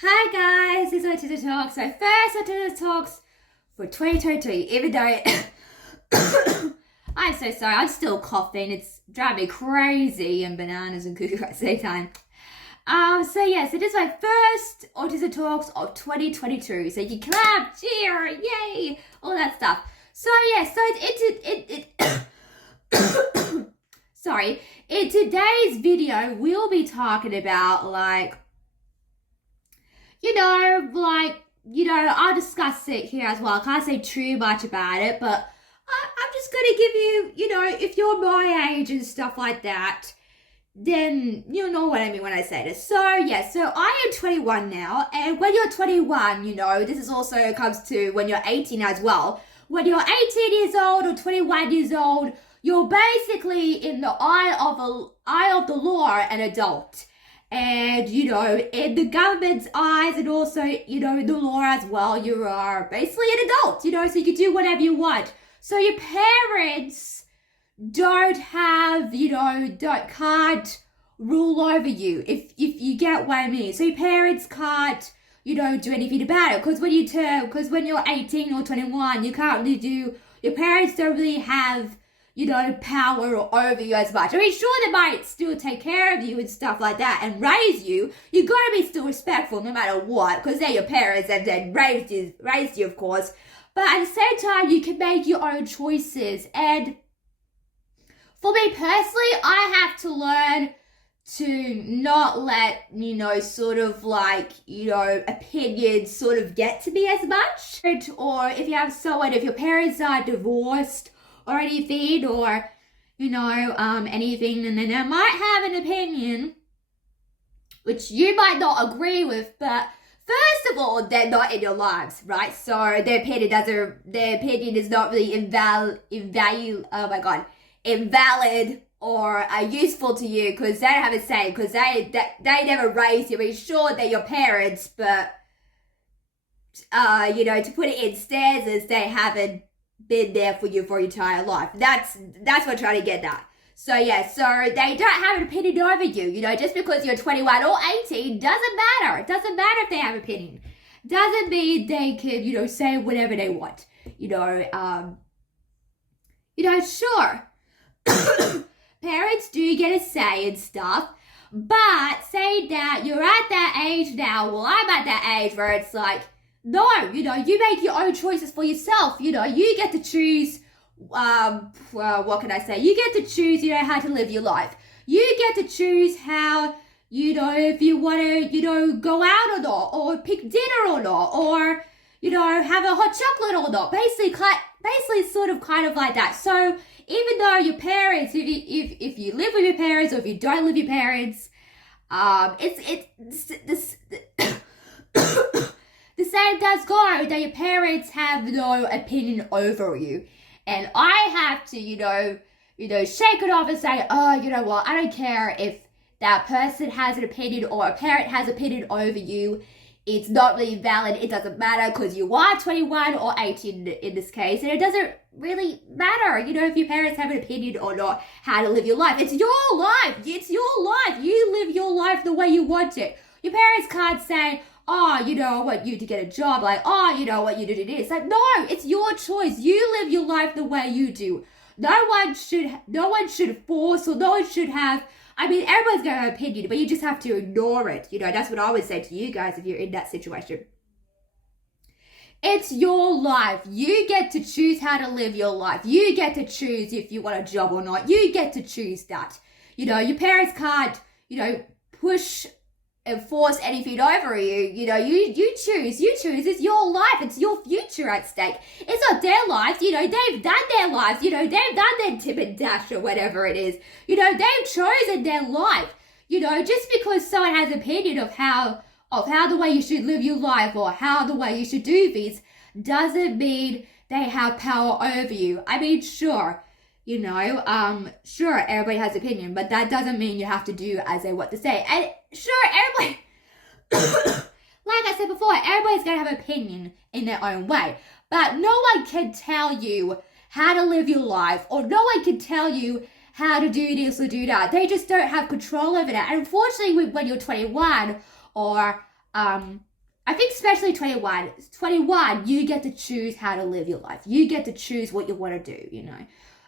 Hi guys, this is Autism Talks. So first Autism Talks for 2023, even though I'm so sorry, I'm still coughing. It's driving me crazy and bananas and cuckoo at the same time. So this is my first Autism Talks of 2022. So you can clap, cheer, yay, all that stuff. So sorry, in today's video we'll be talking about I'll discuss it here as well. I can't say too much about it, but I'm just going to give you, if you're my age and stuff like that, then you'll know what I mean when I say this. So I am 21 now, and when you're 21, this is also comes to when you're 18 as well. When you're 18 years old or 21 years old, you're basically in the eye of the law an adult. And, in the government's eyes and also, in the law as well, you are basically an adult, so you can do whatever you want. So your parents don't have, can't rule over you, if you get what I mean. So your parents can't, do anything about it. Because when you're 18 or 21, you can't really your parents don't really have power over you as much. I mean, sure, they might still take care of you and stuff like that and raise you. You gotta be still respectful no matter what, because they're your parents and then raised you, of course. But at the same time, you can make your own choices. And for me personally, I have to learn to not let, opinions sort of get to me as much. Or if your parents are divorced, or anything, or, anything, and then they might have an opinion, which you might not agree with, but first of all, they're not in your lives, right? So their opinion is not really invalid or useful to you, because they don't have a say, because they never raised you. I mean, sure, they're your parents, but, to put it in stanzas, they haven't been there for you for your entire life. That's what I'm trying to get at. So they don't have an opinion over you. Just because you're 21 or 18 doesn't matter. It doesn't matter if they have an opinion. Doesn't mean they can, say whatever they want. Sure. Parents do get a say and stuff, but say that you're at that age now, well, I'm at that age where it's like, no, you make your own choices for yourself. You get to choose, what can I say? You get to choose, how to live your life. You get to choose how, if you want to, go out or not, or pick dinner or not, or, have a hot chocolate or not. Basically sort of kind of like that. So even though your parents, if you live with your parents or if you don't live with your parents, the same does go that your parents have no opinion over you. And I have to, shake it off and say, oh, you know what, I don't care if that person has an opinion or a parent has an opinion over you. It's not really valid. It doesn't matter because you are 21 or 18 in this case. And it doesn't really matter, if your parents have an opinion or not, how to live your life. It's your life. It's your life. You live your life the way you want it. Your parents can't say, oh, I want you to get a job, I want you to do this. Like, no, it's your choice. You live your life the way you do. No one should force, or no one should have, everyone's going to have an opinion, but you just have to ignore it. That's what I would say to you guys if you're in that situation. It's your life. You get to choose how to live your life. You get to choose if you want a job or not. You get to choose that. Your parents can't, push and force anything over you. You choose. It's your life. It's your future at stake. It's not their lives. They've done their lives. They've done their Tim and Dash or whatever it is. They've chosen their life. Just because someone has an opinion of how the way you should live your life or how the way you should do things doesn't mean they have power over you. Sure. Sure, everybody has opinion, but that doesn't mean you have to do as they want to say. And sure, everybody, like I said before, everybody's going to have an opinion in their own way. But no one can tell you how to live your life, or no one can tell you how to do this or do that. They just don't have control over that. And unfortunately, when you're 21 or I think especially 21, you get to choose how to live your life. You get to choose what you want to do, you know.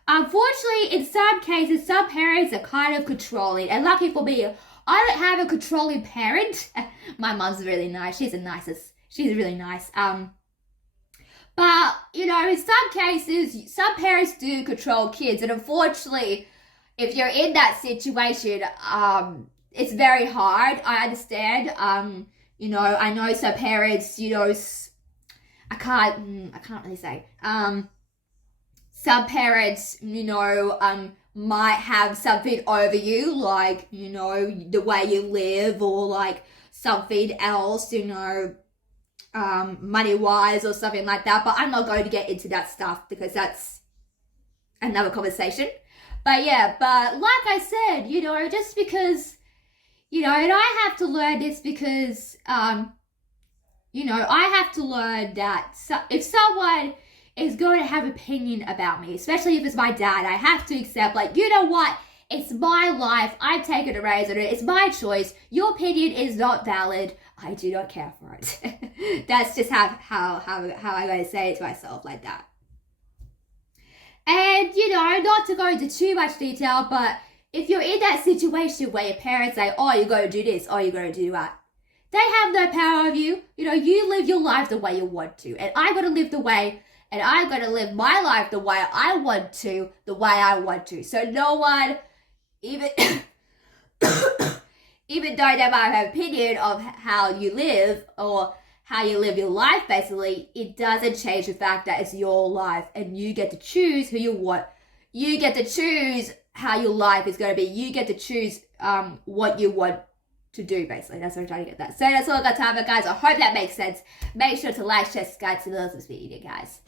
Unfortunately, in some cases, some parents are kind of controlling. And lucky for me, I don't have a controlling parent. My mom's really nice. She's really nice. But, you know, in some cases, some parents do control kids. And unfortunately, if you're in that situation, it's very hard. I understand. You know, I know some parents, you know, I can't really say. Some parents, you know, might have something over you, like, you know, the way you live or like something else, you know, money-wise or something like that. But I'm not going to get into that stuff because that's another conversation. But yeah, but like I said, you know, just because, you know, and I have to learn this because, you know, I have to learn that if someone is going to have opinion about me, especially if it's my dad, I have to accept, like, you know what? It's my life. I'm taking a raise on it. It's my choice. Your opinion is not valid. I do not care for it. That's just how I'm going to say it to myself like that. And, you know, not to go into too much detail, but if you're in that situation where your parents say, oh, you're going to do this, or you're going to do that, they have no power over you. You know, you live your life the way you want to. And I'm going to live I'm going to live my life the way I want to, the way I want to. So no one, even even though they might have an opinion of how you live or how you live your life, basically, it doesn't change the fact that it's your life and you get to choose who you want. You get to choose how your life is going to be. You get to choose what you want to do, basically. That's what I'm trying to get that. So that's all I got time for, guys. I hope that makes sense. Make sure to like, share, subscribe to the this video, guys.